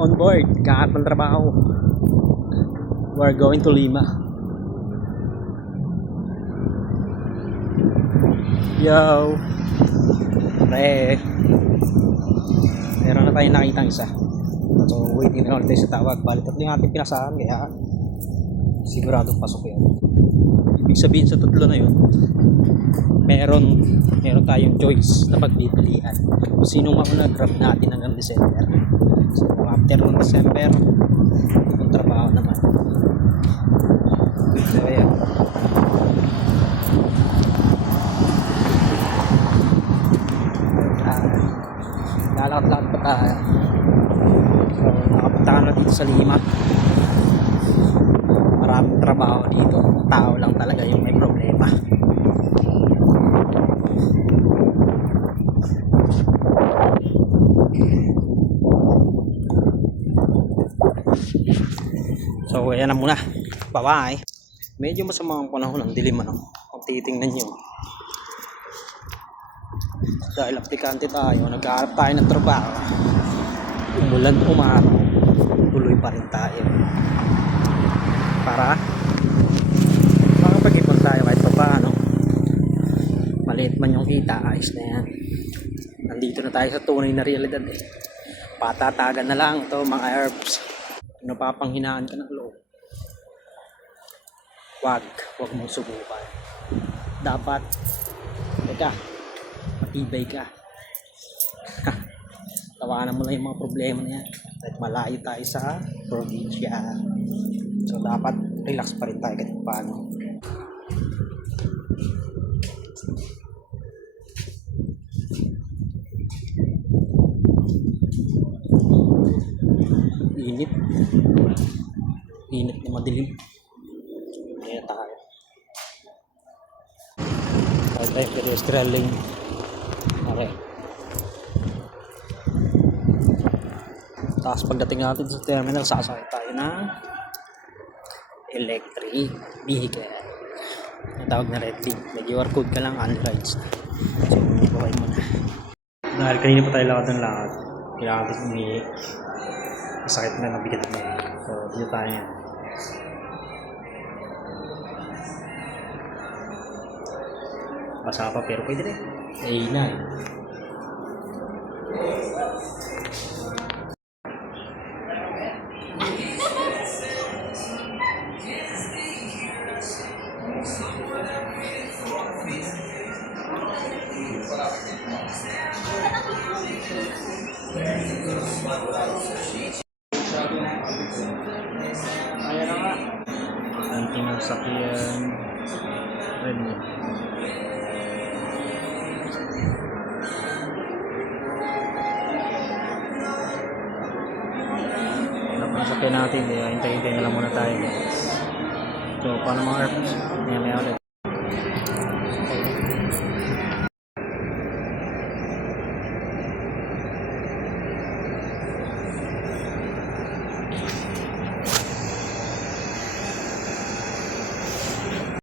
On board, kakat ng trabaho. We're going to Lima. Yo! Pre! Meron na tayong nakitang isa. So, waiting na lang tayo sa tawag. Bali, tatlo yung ating pinasahan, kaya siguradong pasok yan. Ibig sabihin sa tatlo na yun, meron meron tayong choice na pagpipilian kung sino mauna grab natin hanggang December so after ng December yung trabaho naman. So ayan lalakad-lakad pa tayo. So nakapunta ka na dito sa Lima. Maraming trabaho dito. Tao lang talaga yung may problema So, ayan na muna. Bye-bye. Medyo masama ang panahon ng dilim ano. Kung titingnan nyo. Dahil aplikante tayo, nagkaharap tayo ng trabaho. Umulan, umaraw. Tuloy pa rin tayo. Para makapag-ipon tayo kahit pa paano. Maliit man yung kita, ayos na yan. Nandito na tayo sa tunay na realidad eh. Patatagan na lang to mga herbs napapanghinaan ka ng loob. Wag, wag mong subukan. Dapat, teka, matibay ka. Tawanan mo lang yung mga problema na yan. Malayo tayo sa probinsya. So, dapat relax pa rin tayo kahit paano. Init. Init na madilim. Kaya tayo. Tayo tayo pedestrian lane. Okay. Tapos pagdating natin sa terminal, sasakay tayo ng electric vehicle. Ang tawag na red link. May QR code ka lang, unrides na. So, buhay mo na. Dahil kanina pa tayo lakad ng lakad, kailangan natin umihi. Masakit na, nabigat na eh. So, dito tayo. Basa pa pero pwede rin. Ay na eh. Ayan Anting ng sakyan. Red mo. Wala pa yung sakyan natin. Hintay-hintay na lang muna tayo. So, paano mga airports? Maya maya ulit.